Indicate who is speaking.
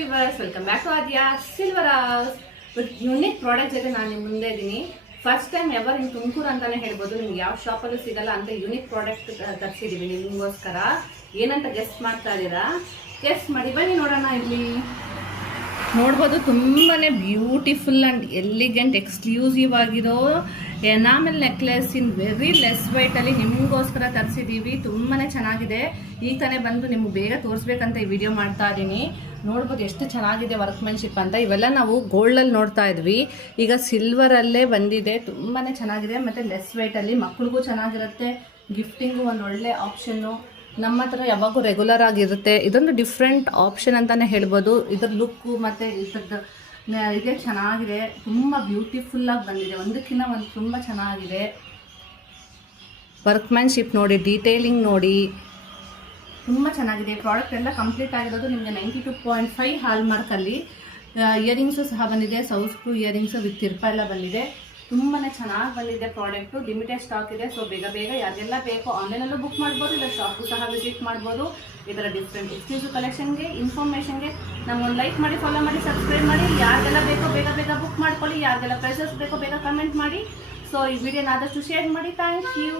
Speaker 1: Viewers welcome back to Aadya silver house unique product ಜೊತೆ ನಾನು ನಿಮ್ಮ ಮುಂದೆ ಇದ್ದೀನಿ. First time ever in Tumakuru ಅಂತಾನೆ ಹೇಳ್ಬೋದು. ನಿಮ್ಗೆ ಯಾವ ಶಾಪಲ್ಲೂ ಸಿಗಲ್ಲ ಅಂತ ಯುನಿಕ್ ಪ್ರಾಡಕ್ಟ್ ತರಿಸಿದ್ದೀವಿ ನಿಮಗೋಸ್ಕರ. ಏನಂತ ಗೆಸ್ಟ್ ಮಾಡ್ತಾ ಇದ್ದೀರಾ? ಗೆಸ್ಟ್ ಮಾಡಿ, ಬನ್ನಿ ನೋಡೋಣ ಇಲ್ಲಿ. ನೋಡ್ಬೋದು ತುಂಬಾ ಬ್ಯೂಟಿಫುಲ್ ಆ್ಯಂಡ್ ಎಲಿಗೆಂಟ್ ಎಕ್ಸ್ಕ್ಲೂಸಿವ್ ಆಗಿರೋ enamel necklace in very less ವೈಟಲ್ಲಿ ನಿಮಗೋಸ್ಕರ ತರಿಸಿದ್ದೀವಿ ತುಂಬಾ ಚೆನ್ನಾಗಿದೆ. ಈ ತಾನೇ ಬಂದು ನಿಮ್ಗೆ ಬೇಗ ತೋರಿಸ್ಬೇಕಂತ ಈ ವಿಡಿಯೋ ಮಾಡ್ತಾ ಇದ್ದೀನಿ ನೋಡ್ಬೋದು ಎಷ್ಟು ಚೆನ್ನಾಗಿದೆ ವರ್ಕ್ಮೆನ್ಶಿಪ್ ಅಂತ. ಇವೆಲ್ಲ ನಾವು ಗೋಲ್ಡಲ್ಲಿ ನೋಡ್ತಾ ಇದ್ವಿ. ಈಗ ಸಿಲ್ವರಲ್ಲೇ ಬಂದಿದೆ. ತುಂಬಾ ಚೆನ್ನಾಗಿದೆ. ಮತ್ತು ಲೆಸ್ ವೆಯ್ಟಲ್ಲಿ ಮಕ್ಳಿಗೂ ಚೆನ್ನಾಗಿರುತ್ತೆ. ಗಿಫ್ಟಿಂಗು ಒಂದು ಒಳ್ಳೆ ಆಪ್ಷನ್ನು ನಮ್ಮ ಹತ್ರ ಯಾವಾಗೂ ರೆಗ್ಯುಲರ್ ಆಗಿರುತ್ತೆ. ಇದೊಂದು ಡಿಫ್ರೆಂಟ್ ಆಪ್ಷನ್ ಅಂತಲೇ ಹೇಳ್ಬೋದು. ಇದ್ರ ಲುಕ್ಕು ಮತ್ತು ಇದ್ರದ್ದು ಇದೆ ಚೆನ್ನಾಗಿದೆ. ತುಂಬ ಬ್ಯೂಟಿಫುಲ್ಲಾಗಿ ಬಂದಿದೆ. ಒಂದಕ್ಕಿಂತ ಒಂದು ತುಂಬ ಚೆನ್ನಾಗಿದೆ. ವರ್ಕ್ಮ್ಯಾನ್ಶಿಪ್ ನೋಡಿ ಡೀಟೇಲಿಂಗ್ ನೋಡಿ. ತುಂಬ ಚೆನ್ನಾಗಿದೆ. ಪ್ರಾಡಕ್ಟ್ ಎಲ್ಲ ಕಂಪ್ಲೀಟ್ ಆಗಿರೋದು ನಿಮಗೆ ನೈಂಟಿ ಟು ಪಾಯಿಂಟ್ ಫೈವ್ ಹಾಲ್ ಮಾರ್ಕಲ್ಲಿ ಇಯರಿಂಗ್ಸು ಸಹ ಬಂದಿದೆ. ಸೌಸ್ಕು ಇಯರಿಂಗ್ಸು ವಿತ್ ತಿರ್ಪ ಎಲ್ಲ ಬಂದಿದೆ. ತುಂಬಾ ಚೆನ್ನಾಗಿ ಬಂದಿದೆ ಪ್ರಾಡಕ್ಟು ಲಿಮಿಟೆಡ್ ಸ್ಟಾಕ್ ಇದೆ. ಸೊ ಬೇಗ ಬೇಗ ಯಾರಿಗೆಲ್ಲ ಬೇಕೋ ಆನ್ಲೈನಲ್ಲೂ ಬುಕ್ ಮಾಡ್ಬೋದು, ಇಲ್ಲ ಶಾಪು ಸಹ ವಿಸಿಟ್ ಮಾಡ್ಬೋದು. ಇದರ ಡಿಫ್ರೆಂಟ್ ಎಕ್ಸ್ಕ್ಲೂಸಿವ್ ಕಲೆಕ್ಷನ್ಗೆ ಇನ್ಫಾರ್ಮೇಷನ್ಗೆ ನಮ್ಮೊಂದು ಲೈಕ್ ಮಾಡಿ ಫಾಲೋ ಮಾಡಿ ಸಬ್ಸ್ಕ್ರೈಬ್ ಮಾಡಿ. ಯಾರಿಗೆಲ್ಲ ಬೇಕೋ ಬೇಗ ಬೇಗ ಬುಕ್ ಮಾಡ್ಕೊಳ್ಳಿ. ಯಾರಿಗೆಲ್ಲ ಪ್ರೈಸಸ್ ಬೇಕೋ ಬೇಗ ಕಮೆಂಟ್ ಮಾಡಿ. ಸೊ ಈ ವಿಡಿಯೋನ ಆದಷ್ಟು ಶೇರ್ ಮಾಡಿ. Thank you